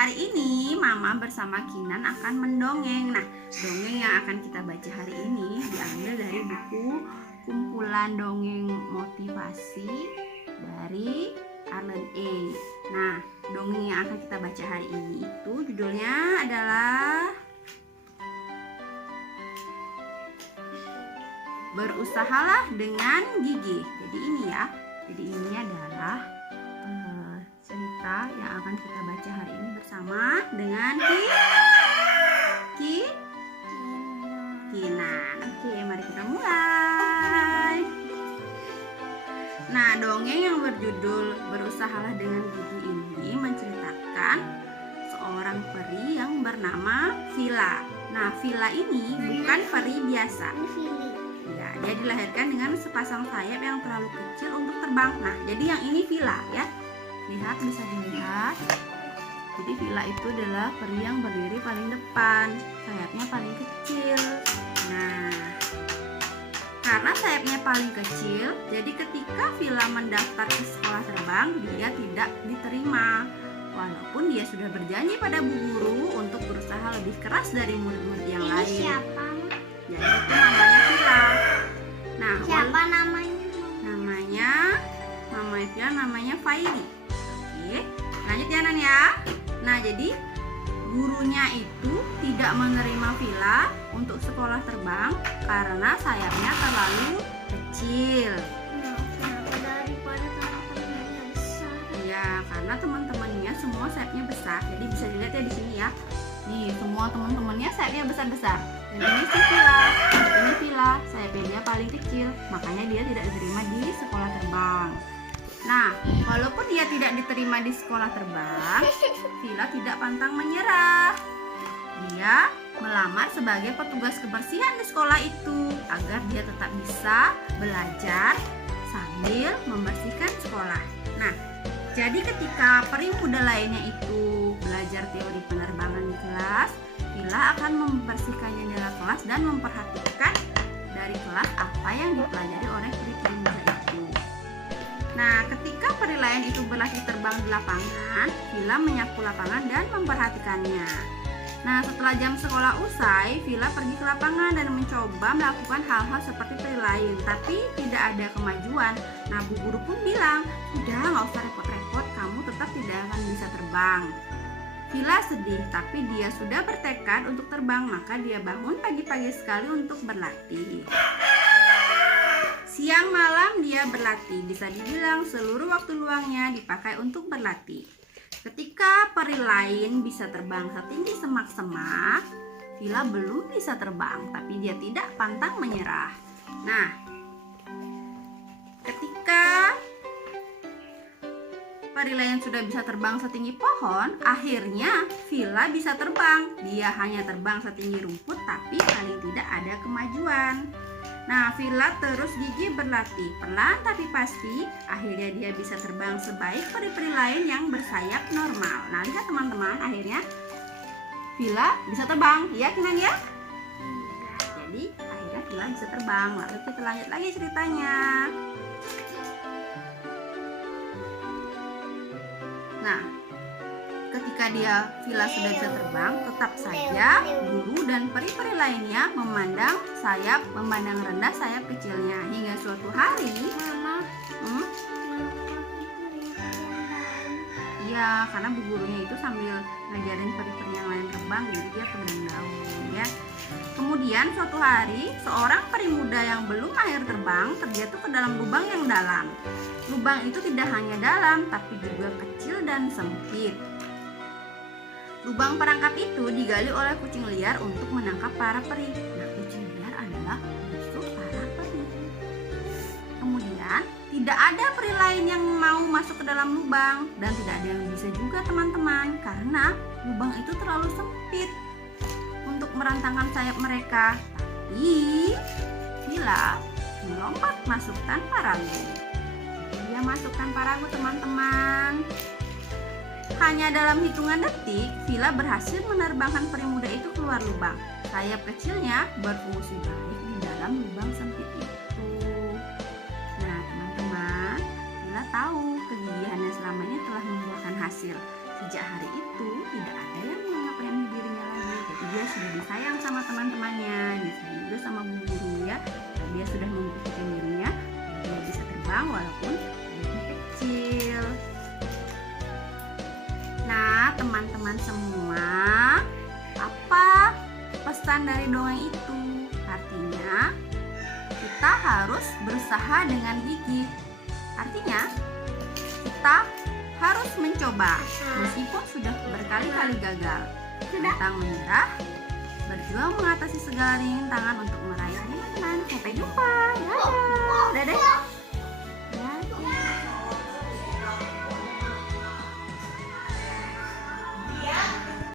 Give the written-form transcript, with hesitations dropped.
Hari ini Mama bersama Kinan akan mendongeng. Nah, dongeng yang akan kita baca hari ini diambil dari buku Kumpulan Dongeng Motivasi dari Arlen A. Nah, dongeng yang akan kita baca hari ini itu judulnya adalah Berusahalah dengan Gigi. Jadi ini ya. Jadi ini adalah cerita yang akan kita baca hari ini bersama dengan Kinan. Oke, mari kita mulai. Nah, dongeng yang berjudul Berusahalah dengan Gigi ini menceritakan seorang peri yang bernama Vila. Nah, Vila ini bukan peri biasa. Ya, dia dilahirkan dengan sepasang sayap yang terlalu kecil untuk terbang. Nah, jadi yang ini Vila ya. Lihat, bisa dilihat. Jadi Vila itu adalah peri yang berdiri paling depan, sayapnya paling kecil. Nah, karena sayapnya paling kecil, jadi ketika Vila mendaftar ke sekolah terbang, dia tidak diterima. Walaupun dia sudah berjanji pada Bu Guru untuk berusaha lebih keras dari murid-murid yang lain. Ini siapa? Jadi itu namanya Vila. Nah, Siapa namanya? Namanya Vila namanya Fairi. Oke, lanjut ya Nan ya. Nah, jadi gurunya itu tidak menerima Vila untuk sekolah terbang karena sayapnya terlalu kecil. Kenapa daripada teman-temannya besar? Iya, karena teman-temannya semua sayapnya besar. Jadi bisa dilihat ya di sini ya. Nih, semua teman-temannya sayapnya besar-besar. Dan ini si Vila. Ini Vila, sayapnya dia paling kecil. Makanya dia tidak diterima di sekolah terbang. Nah, walaupun dia tidak diterima di sekolah terbang, Vila tidak pantang menyerah. Dia melamar sebagai petugas kebersihan di sekolah itu agar dia tetap bisa belajar sambil membersihkan sekolah. Nah, jadi ketika peri muda lainnya itu belajar teori penerbangan di kelas, Vila akan membersihkan jendela kelas dan memperhatikan dari kelas apa yang dipelajari oleh peri-peri muda itu. Nah, ketika peri lain itu berlatih terbang di lapangan, Vila menyapu lapangan dan memperhatikannya. Nah, setelah jam sekolah usai, Vila pergi ke lapangan dan mencoba melakukan hal-hal seperti peri lain, tapi tidak ada kemajuan. Nah, Bu Guru pun bilang, "Udah, nggak usah repot-repot, kamu tetap tidak akan bisa terbang." Vila sedih, tapi dia sudah bertekad untuk terbang, maka dia bangun pagi-pagi sekali untuk berlatih. Siang malam dia berlatih, bisa dibilang seluruh waktu luangnya dipakai untuk berlatih. Ketika peri lain bisa terbang setinggi semak-semak, Vila belum bisa terbang, tapi dia tidak pantang menyerah. Nah, ketika peri lain sudah bisa terbang setinggi pohon, akhirnya Vila bisa terbang. Dia hanya terbang setinggi rumput, tapi paling tidak ada kemajuan. Nah, Vila terus gigih berlatih, pelan tapi pasti. Akhirnya dia bisa terbang sebaik peri-peri lain yang bersayap normal. Nah, lihat teman-teman, akhirnya Vila bisa terbang, ya Kinan ya? Jadi akhirnya Vila bisa terbang. Lalu kita lanjut lagi ceritanya. Nah, ketika Vila sudah bisa terbang, tetap saja guru dan peri-peri lainnya memandang rendah sayap kecilnya. Hingga suatu hari, Mama. iya, karena bu gurunya itu sambil ngajarin peri-peri yang lain terbang, jadi dia pegang daun ya. Kemudian suatu hari, seorang peri muda yang belum mahir terbang terjatuh ke dalam lubang yang dalam. Lubang itu tidak hanya dalam, tapi juga kecil dan sempit. Lubang perangkap itu digali oleh kucing liar untuk menangkap para peri. Nah, kucing liar adalah musuh para peri. Kemudian, tidak ada peri lain yang mau masuk ke dalam lubang, dan tidak ada yang bisa juga teman-teman, karena lubang itu terlalu sempit untuk merantangkan sayap mereka. Tapi Vila melompat masuk tanpa ragu. Dia masuk tanpa ragu teman-teman. Hanya dalam hitungan detik, Vila berhasil menerbangkan peri muda itu keluar lubang. Sayap kecilnya berfungsi baik di dalam lubang sempit itu. Nah, teman-teman, Vila tahu kegigihannya selama ini telah membuahkan hasil. Sejak hari itu, tidak sudah disayang sama teman-temannya, disayang juga sama bu guru ya. Dia sudah membuktikan dirinya, dia bisa terbang walaupun sayapnya kecil. Nah, teman-teman semua, apa pesan dari dongeng itu? Artinya, kita harus berusaha dengan gigih. Artinya, kita harus mencoba meskipun sudah berkali-kali gagal. Pantang menyerah, berjuang mengatasi segala rintangan untuk meraih kemenangan. Sampai jumpa. Dadah. Dadah.